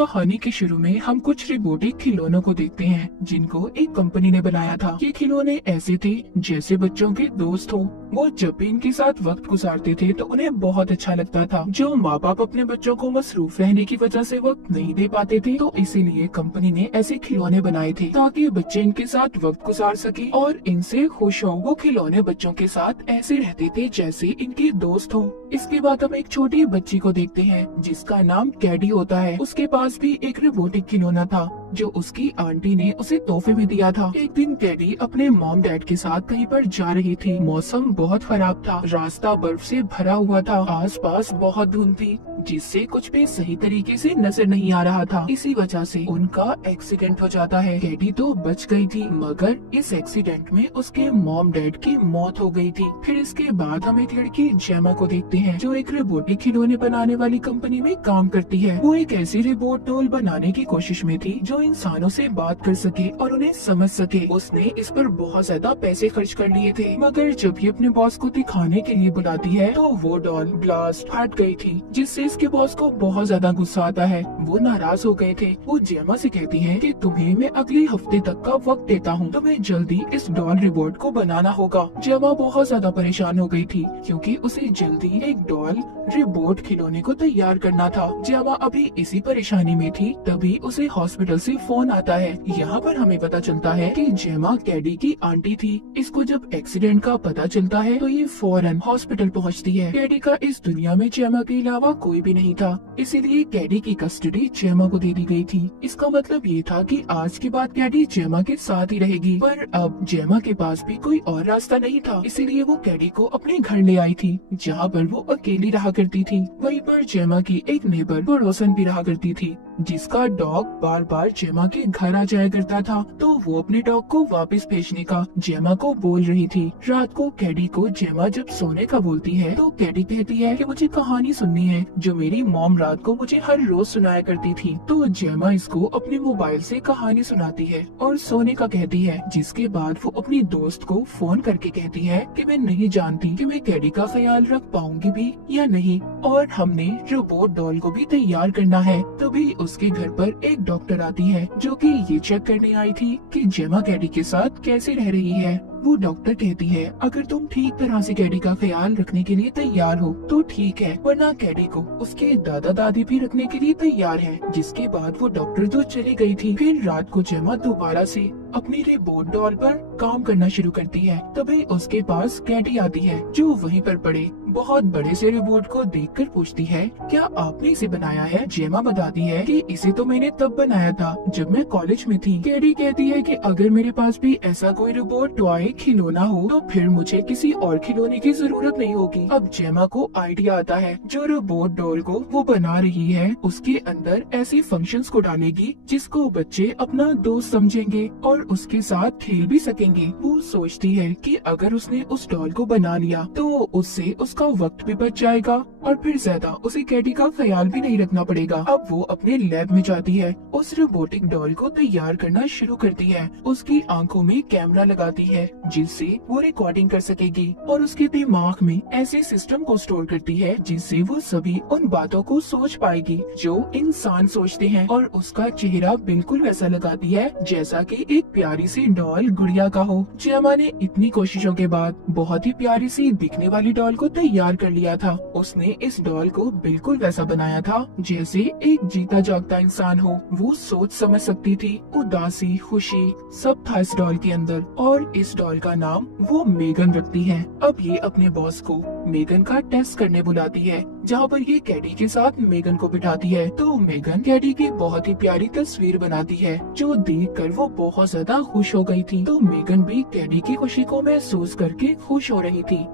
कहानी के शुरू में हम कुछ रोबोटिक खिलौनों को देखते हैं जिनको एक कंपनी ने बनाया था। ये खिलौने ऐसे थे जैसे बच्चों के दोस्त हों। वो जब भी इनके साथ वक्त गुजारते थे तो उन्हें बहुत अच्छा लगता था। जो माँ बाप अपने बच्चों को मसरूफ रहने की वजह से वक्त नहीं दे पाते थे, तो इसीलिए कंपनी ने ऐसे खिलौने बनाए थे ताकि बच्चे इनके साथ वक्त गुजार सके और इनसे खुश हों। वो खिलौने बच्चों के साथ ऐसे रहते थे जैसे इनके दोस्त हों। इसके बाद हम एक छोटी बच्ची को देखते हैं जिसका नाम कैडी होता है। उसके पास भी एक रोबोटिक खिलौना था जो उसकी आंटी ने उसे तोहफे में दिया था। एक दिन कैडी अपने मॉम डैड के साथ कहीं पर जा रही थी। मौसम बहुत खराब था, रास्ता बर्फ से भरा हुआ था, आसपास बहुत धुंध थी जिससे कुछ भी सही तरीके से नजर नहीं आ रहा था। इसी वजह से उनका एक्सीडेंट हो जाता है। कैडी तो बच गई थी, मगर इस एक्सीडेंट में उसके मॉम डैड की मौत हो गई थी। फिर इसके बाद हम एक लड़की जेमा को देखते हैं जो एक रोबोटिक खिलौने बनाने वाली कंपनी में काम करती है। वो एक ऐसी रोबोट डॉल बनाने की कोशिश में थी जो इंसानों से बात कर सके और उन्हें समझ सके। उसने इस पर बहुत ज्यादा पैसे खर्च कर लिए थे, मगर जब ये अपने बॉस को दिखाने के लिए बुलाती है तो वो डॉल ब्लास्ट फट गई थी, जिससे इसके बॉस को बहुत ज्यादा गुस्सा आता है। वो नाराज हो गए थे। वो जेमा से कहती है कि तुम्हें मैं अगले हफ्ते तक का वक्त देता हूँ, तुम्हें जल्दी इस डॉल रोबोट को बनाना होगा। जेमा बहुत ज्यादा परेशान हो गई थी क्योंकि उसे जल्दी एक डॉल रोबोट खिलौने को तैयार करना था। जेमा अभी इसी परेशानी में थी, तभी उसे हॉस्पिटल से फोन आता है। यहाँ पर हमें पता चलता है कि जेमा कैडी की आंटी थी। इसको जब एक्सीडेंट का पता चलता है तो ये फौरन हॉस्पिटल पहुँचती है। कैडी का इस दुनिया में जेमा के अलावा कोई भी नहीं था, इसीलिए कैडी की कस्टडी जेमा को दे दी गई थी। इसका मतलब ये था कि आज के बाद कैडी जेमा के साथ ही रहेगी। पर अब जेमा के पास भी कोई और रास्ता नहीं था, इसीलिए वो कैडी को अपने घर ले आई थी जहाँ पर वो अकेली रहा करती थी। वहीं पर जेमा की एक नेबर पड़ोसन भी रहा करती थी जिसका डॉग बार बार जेमा के घर आ जाया करता था। तो वो अपने डॉग को वापस भेजने का जेमा को बोल रही थी। रात को कैडी को जेमा जब सोने का बोलती है तो कैडी कहती है कि मुझे कहानी सुननी है जो मेरी मॉम रात को मुझे हर रोज सुनाया करती थी। तो जेमा इसको अपने मोबाइल से कहानी सुनाती है और सोने का कहती है, जिसके बाद वो अपनी दोस्त को फोन करके कहती है कि मैं नहीं जानती कि मैं कैडी का ख्याल रख पाऊंगी भी या नहीं, और हमने रोबोट डॉल को भी तैयार करना है। तभी उसके घर पर एक डॉक्टर आती है जो कि ये चेक करने आई थी कि जेमा कैडी के साथ कैसे रह रही है। वो डॉक्टर कहती है, अगर तुम ठीक तरह से कैडी का ख्याल रखने के लिए तैयार हो तो ठीक है, वरना कैडी को उसके दादा दादी भी रखने के लिए तैयार हैं। जिसके बाद वो डॉक्टर तो चली गई थी। फिर रात को जेमा दोबारा से अपनी रोबोट डॉल पर काम करना शुरू करती है। तभी उसके पास कैडी आती है जो वहीं पर पड़े बहुत बड़े से रोबोट को देखकर पूछती है, क्या आपने इसे बनाया है? जेमा बताती है कि इसे तो मैंने तब बनाया था जब मैं कॉलेज में थी। कैडी कहती है कि अगर मेरे पास भी ऐसा कोई रोबोट टॉय खिलौना हो तो फिर मुझे किसी और खिलौने की जरूरत नहीं होगी। अब जेमा को आइडिया आता है, जो रोबोट डॉल को वो बना रही है उसके अंदर ऐसे फंक्शंस को डालेगी जिसको बच्चे अपना दोस्त समझेंगे और उसके साथ खेल भी सकेंगे। वो सोचती है कि अगर उसने उस डॉल को बना लिया तो उससे उसका वक्त भी बच जाएगा और फिर ज्यादा उसे कैडी का ख्याल भी नहीं रखना पड़ेगा। अब वो अपने लैब में जाती है, उस रोबोटिक डॉल को तैयार करना शुरू करती है। उसकी आंखों में कैमरा लगाती है जिससे वो रिकॉर्डिंग कर सकेगी और उसके दिमाग में ऐसे सिस्टम को स्टोर करती है जिससे वो सभी उन बातों को सोच पाएगी जो इंसान सोचते हैं, और उसका चेहरा बिल्कुल वैसा लगाती है जैसा कि एक प्यारी सी डॉल गुड़िया का हो। जेमा ने इतनी कोशिशों के बाद बहुत ही प्यारी सी दिखने वाली डॉल को तैयार कर लिया था। उसने इस डॉल को बिल्कुल वैसा बनाया था जैसे एक जीता जागता इंसान हो। वो सोच समझ सकती थी, उदासी खुशी सब था इस डॉल के अंदर, और इस डॉल का नाम वो मेगन रखती है। अब ये अपने बॉस को मेगन का टेस्ट करने बुलाती है जहाँ पर ये कैडी के साथ मेगन को बिठाती है। तो मेगन कैडी की बहुत ही प्यारी तस्वीर बनाती है जो देखकर वो बहुत ज्यादा खुश हो गई थी। तो मेगन भी कैडी की खुशी को महसूस करके खुश हो रही थी।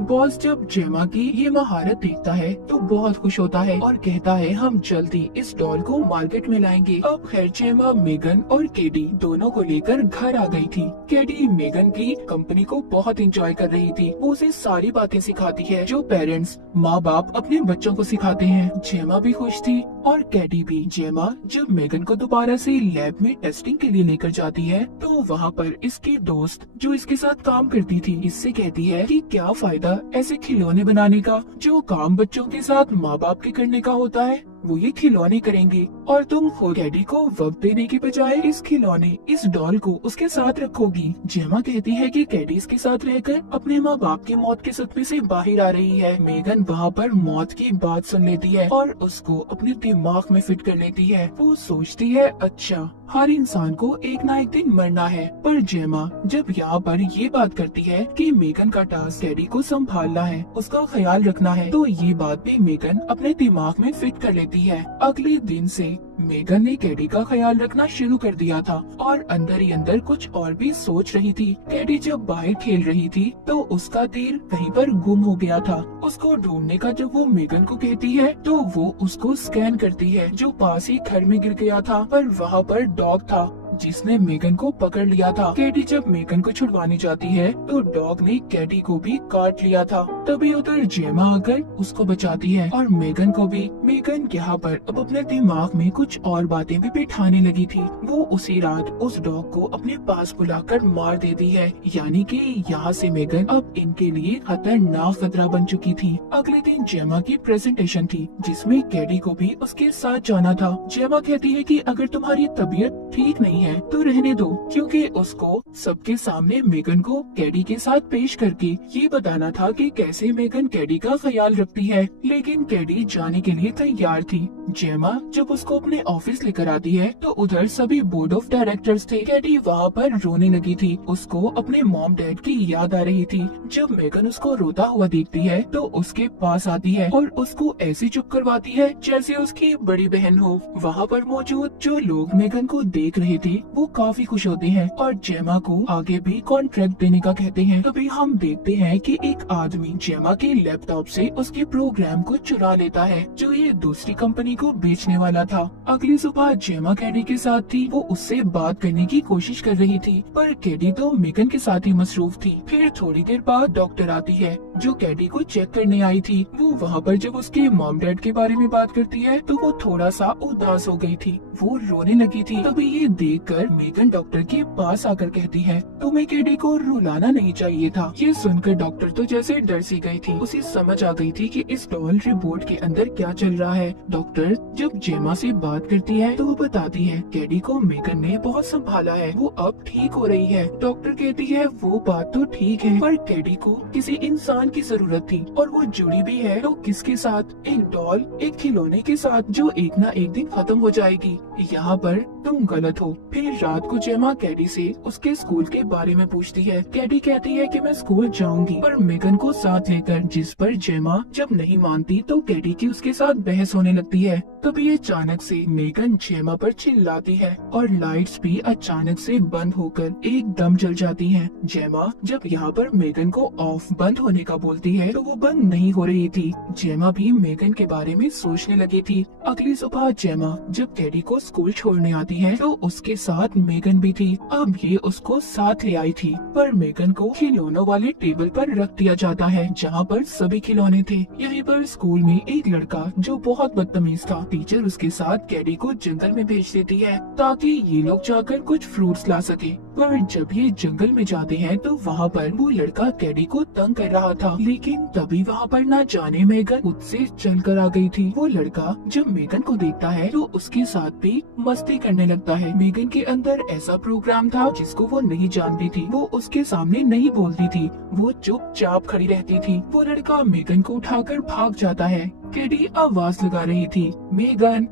बॉस जब जेमा की ये महारत देखता है तो बहुत खुश होता है और कहता है, हम जल्दी इस डॉल को मार्केट में लाएंगे। अब खैर जेमा मेगन और कैडी दोनों को लेकर घर आ गई थी। कैडी मेगन की कंपनी को बहुत एंजॉय कर रही थी। वो उसे सारी बातें सिखाती है जो पेरेंट्स माँ बाप अपने बच्चों को सिखाते हैं। जेमा भी खुश थी और कैडी भी। जेमा जब मेगन को दोबारा से लैब में टेस्टिंग के लिए लेकर जाती है तो वहाँ पर इसकी दोस्त जो इसके साथ काम करती थी इससे कहती है कि क्या फायदा ऐसे खिलौने बनाने का जो काम बच्चों के साथ माँ बाप के करने का होता है। वो ये खिलौने करेंगे और तुम खुद कैडी को वक्त देने के बजाय इस खिलौने, इस डॉल को उसके साथ रखोगी। जेमा कहती है कि कैडी इसके साथ रहकर अपने माँ बाप की मौत के सदमे से बाहर आ रही है। मेगन वहाँ पर मौत की बात सुन लेती है और उसको अपने दिमाग में फिट कर लेती है। वो सोचती है, अच्छा हर इंसान को एक ना एक दिन मरना है। पर जेमा जब यहाँ पर ये बात करती है कि मेगन का टास्क कैडी को संभालना है, उसका ख्याल रखना है, तो ये बात भी मेगन अपने दिमाग में फिट कर लेती है। अगले दिन से मेगन ने कैडी का ख्याल रखना शुरू कर दिया था और अंदर ही अंदर कुछ और भी सोच रही थी। कैडी जब बाहर खेल रही थी तो उसका तीर कहीं पर गुम हो गया था। उसको ढूंढने का जब वो मेगन को कहती है तो वो उसको स्कैन करती है, जो पास ही घर में गिर गया था। पर वहाँ पर डॉग था जिसने मेगन को पकड़ लिया था। कैडी जब मेगन को छुड़वाने जाती है तो डॉग ने कैडी को भी काट लिया था। तभी उधर जेमा आकर उसको बचाती है और मेगन को भी। मेगन यहाँ पर अब अपने दिमाग में कुछ और बातें भी बिठाने लगी थी। वो उसी रात उस डॉग को अपने पास बुलाकर मार देती है, यानी कि यहाँ से मेगन अब इनके लिए खतरनाक खतरा बन चुकी थी। अगले दिन जेमा की प्रेजेंटेशन थी जिसमें कैडी को भी उसके साथ जाना था। जेमा कहती है कि अगर तुम्हारी तबीयत ठीक नहीं है तो रहने दो, क्योंकि उसको सबके सामने मेगन को कैडी के साथ पेश करके ये बताना था कि कैसे मेगन कैडी का ख्याल रखती है। लेकिन कैडी जाने के लिए तैयार थी। जेमा जब उसको अपने ऑफिस लेकर आती है तो उधर सभी बोर्ड ऑफ डायरेक्टर्स थे। कैडी वहाँ पर रोने लगी थी। उसको अपने मॉम डैड की याद आ रही थी। जब मेगन उसको रोता हुआ देखती है तो उसके पास आती है और उसको ऐसे चुप करवाती है जैसे उसकी बड़ी बहन हो। वहाँ पर मौजूद जो लोग मेगन को देख रहे थे वो काफी खुश होते हैं और जेमा को आगे भी कॉन्ट्रैक्ट देने का कहते हैं। तभी हम देखते हैं कि एक आदमी जेमा के लैपटॉप से उसके प्रोग्राम को चुरा लेता है, जो ये दूसरी कंपनी को बेचने वाला था। अगली सुबह जेमा कैडी के साथ थी। वो उससे बात करने की कोशिश कर रही थी पर कैडी तो मेगन के साथ ही मसरूफ थी। फिर थोड़ी देर बाद डॉक्टर आती है जो कैडी को चेक करने आई थी। वो वहाँ पर जब उसके मॉम डैड के बारे में बात करती है तो वो थोड़ा सा उदास हो गई थी। वो रोने लगी थी। तभी ये देखकर मेगन डॉक्टर के पास आकर कहती है, तुम्हें कैडी को रुलाना नहीं चाहिए था। ये सुनकर डॉक्टर तो जैसे डर सी गई थी। उसे समझ आ गई थी कि इस डॉल रिपोर्ट के अंदर क्या चल रहा है। डॉक्टर जब जेमा से बात करती है तो वो बताती है कैडी को मेगन ने बहुत संभाला है, वो अब ठीक हो रही है। डॉक्टर कहती है वो बात तो ठीक है पर कैडी को किसी इंसान की जरूरत थी और वो जुड़ी भी है तो किसके साथ? एक डॉल, एक खिलौने के साथ, जो एक ना एक दिन खत्म हो जाएगी। यहाँ पर तुम गलत हो। फिर रात को जेमा कैडी से उसके स्कूल के बारे में पूछती है। कैडी कहती है कि मैं स्कूल जाऊंगी पर मेगन को साथ लेकर, जिस पर जेमा जब नहीं मानती तो कैडी की उसके साथ बहस होने लगती है। तभी अचानक से मेगन जेमा पर चिल्लाती है और लाइट्स भी अचानक से बंद होकर एकदम जल जाती हैं। जेमा जब यहाँ पर मेगन को ऑफ बंद होने का बोलती है तो वो बंद नहीं हो रही थी। जेमा भी मेगन के बारे में सोचने लगी थी। अगली सुबह जेमा जब कैडी को स्कूल छोड़ने आती है तो उसके साथ मेगन भी थी। अब ये उसको साथ ले आई थी पर मेगन को खिलौनों वाले टेबल पर रख दिया जाता है जहाँ पर सभी खिलौने थे। यहीं पर स्कूल में एक लड़का जो बहुत बदतमीज था, टीचर उसके साथ कैडी को जंगल में भेज देती है ताकि ये लोग जाकर कुछ फ्रूट्स ला सके। पर जब ये जंगल में जाते हैं तो वहाँ पर वो लड़का कैडी को तंग कर रहा था। लेकिन तभी वहाँ पर ना जाने मेगन खुद से चल कर आ गई थी। वो लड़का जब मेगन को देखता है तो उसके साथ भी मस्ती करने लगता है। मेगन के अंदर ऐसा प्रोग्राम था जिसको वो नहीं जानती थी। वो उसके सामने नहीं बोलती थी, वो चुपचाप खड़ी रहती थी। वो लड़का मेगन को उठाकर भाग जाता है। कैडी आवाज लगा रही थी, मेगन।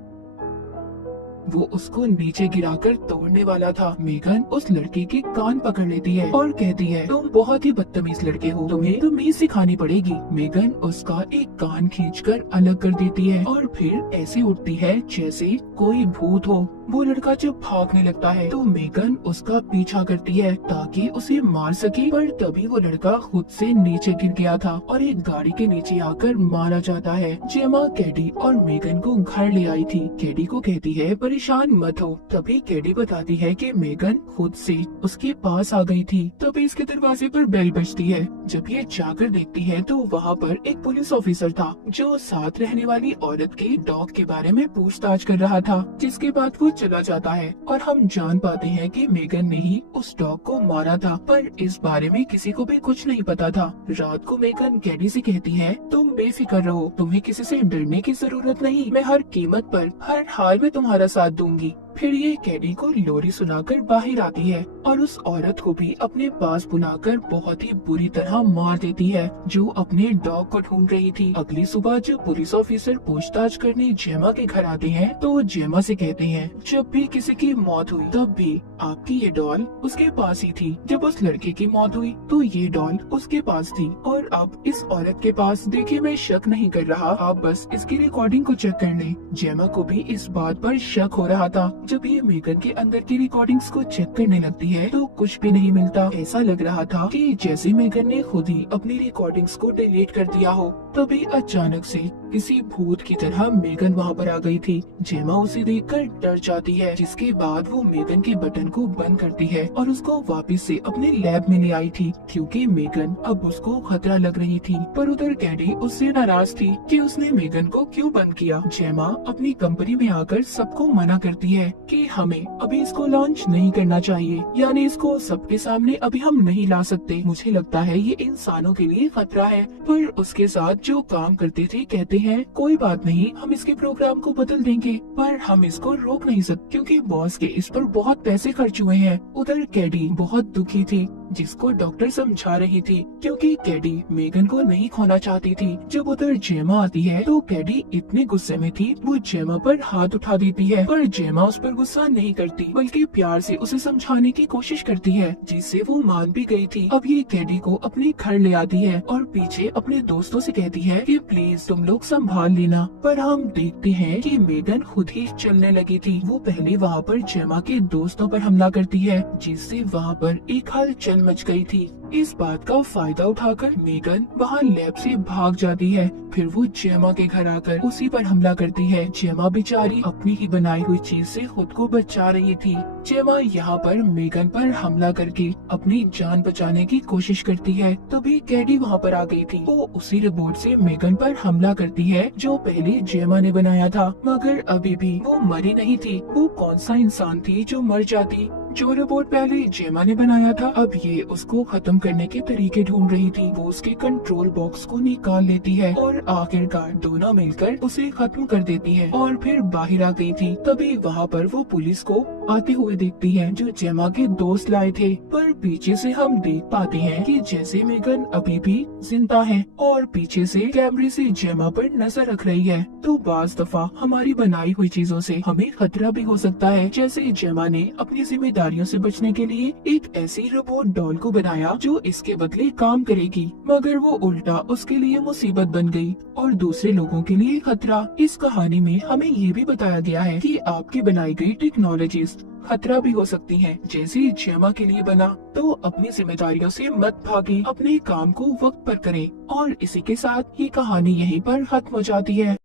वो उसको नीचे गिराकर तोड़ने वाला था। मेगन उस लड़के के कान पकड़ लेती है और कहती है, तुम बहुत ही बदतमीज लड़के हो, तुम्हें सिखानी पड़ेगी। मेगन उसका एक कान खींचकर अलग कर देती है और फिर ऐसे उठती है जैसे कोई भूत हो। वो लड़का जब भागने लगता है तो मेगन उसका पीछा करती है ताकि उसे मार सके, पर तभी वो लड़का खुद से नीचे गिर गया था और एक गाड़ी के नीचे आकर मारा जाता है। जेमा कैडी और मेगन को घर ले आई थी। कैडी को कहती है पर परेशान मत हो। तभी कैडी बताती है कि मेगन खुद से उसके पास आ गई थी। तभी इसके दरवाजे पर बेल बजती है। जब ये जाकर देखती है तो वहाँ पर एक पुलिस ऑफिसर था जो साथ रहने वाली औरत के डॉग के बारे में पूछताछ कर रहा था, जिसके बाद वो चला जाता है और हम जान पाते हैं कि मेगन ने ही उस डॉग को मारा था, पर इस बारे में किसी को भी कुछ नहीं पता था। रात को मेगन कैडी से कहती है, तुम बेफिक्र रहो, तुम्हें किसी से डरने की जरूरत नहीं, मैं हर कीमत पर हर हाल में तुम्हारा साथ दूंगी। फिर ये कैडी को लोरी सुनाकर बाहर आती है और उस औरत को भी अपने पास बुलाकर बहुत ही बुरी तरह मार देती है, जो अपने डॉग को ढूंढ रही थी। अगली सुबह जब पुलिस ऑफिसर पूछताछ करने जेमा के घर आते हैं तो वो जेमा से कहते हैं, जब भी किसी की मौत हुई तब भी आपकी ये डॉल उसके पास ही थी। जब उस लड़के की मौत हुई तो ये डॉल उसके पास थी और अब इस औरत के पास। देखिए, मैं शक नहीं कर रहा, आप बस इसकी रिकॉर्डिंग को चेक कर लें। जेमा को भी इस बात पर शक हो रहा था। जब ये मेगन के अंदर की रिकॉर्डिंग्स को चेक करने लगती है तो कुछ भी नहीं मिलता। ऐसा लग रहा था कि जैसे मेगन ने खुद ही अपनी रिकॉर्डिंग्स को डिलीट कर दिया हो। तभी अचानक से किसी भूत की तरह मेगन वहाँ पर आ गई थी। जेमा उसे देखकर डर जाती है, जिसके बाद वो मेगन के बटन को बंद करती है और उसको वापस से अपने लैब में ले आई थी, क्योंकि मेगन अब उसको खतरा लग रही थी। पर उधर कैडी उससे नाराज थी कि उसने मेगन को क्यों बंद किया। जेमा अपनी कंपनी में आकर सबको मना करती है कि हमें अभी इसको लॉन्च नहीं करना चाहिए, यानी इसको सबके सामने अभी हम नहीं ला सकते। मुझे लगता है ये इंसानों के लिए खतरा है। पर उसके साथ जो काम करते थे कहते हैं, कोई बात नहीं, हम इसके प्रोग्राम को बदल देंगे, पर हम इसको रोक नहीं सकते क्योंकि बॉस के इस पर बहुत पैसे खर्च हुए हैं। उधर कैडी बहुत दुखी थी, जिसको डॉक्टर समझा रही थी, क्योंकि कैडी मेगन को नहीं खोना चाहती थी। जब उधर जेमा आती है तो कैडी इतने गुस्से में थी, वो जेमा पर हाथ उठा देती है, पर जेमा उस पर गुस्सा नहीं करती, बल्कि प्यार से उसे समझाने की कोशिश करती है, जिससे वो मान भी गई थी। अब ये कैडी को अपने घर ले आती है और पीछे अपने दोस्तों से कहती है कि प्लीज तुम लोग संभाल लेना। पर हम देखते हैं कि मेगन खुद ही चलने लगी थी। वो पहले वहाँ पर जेमा के दोस्तों पर हमला करती है, जिससे वहाँ पर एक हलचल मच गई थी। इस बात का फायदा उठाकर मेगन वहाँ लैब से भाग जाती है। फिर वो जेमा के घर आकर उसी पर हमला करती है। जेमा बेचारी अपनी ही बनाई हुई चीज से खुद को बचा रही थी। जेमा यहाँ पर मेगन पर हमला करके अपनी जान बचाने की कोशिश करती है। तभी कैडी वहाँ पर आ गई थी। वो उसी रिपोर्ट से मेगन पर हमला करती है जो पहले जेमा ने बनाया था, मगर अभी भी वो मरी नहीं थी। वो कौन सा इंसान थी जो मर जाती? जो रोबोट पहले जेमा ने बनाया था, अब ये उसको खत्म करने के तरीके ढूंढ रही थी। वो उसके कंट्रोल बॉक्स को निकाल लेती है और आखिरकार दोनों मिलकर उसे खत्म कर देती है और फिर बाहर आ गई थी। तभी वहाँ पर वो पुलिस को आते हुए देखती है, जो जेमा के दोस्त लाए थे। पर पीछे से हम देख पाते हैं कि जैसे मेगन अभी भी जिंदा है और पीछे से कैमरे से जेमा पर नजर रख रही है। तो बाज दफा हमारी बनाई हुई चीजों से हमें खतरा भी हो सकता है। जैसे जेमा ने अपनी जिम्मेदारियों से बचने के लिए एक ऐसी रोबोट डॉल को बनाया जो इसके बदले काम करेगी, मगर वो उल्टा उसके लिए मुसीबत बन गई और दूसरे लोगों के लिए खतरा। इस कहानी में हमें ये भी बताया गया है कि आपकी बनाई गई टेक्नोलॉजीज खतरा भी हो सकती हैं। जैसे जेमा के लिए बना, तो अपनी जिम्मेदारियों से मत भागे, अपने काम को वक्त पर करें। और इसी के साथ ये कहानी यहीं पर खत्म हो जाती है।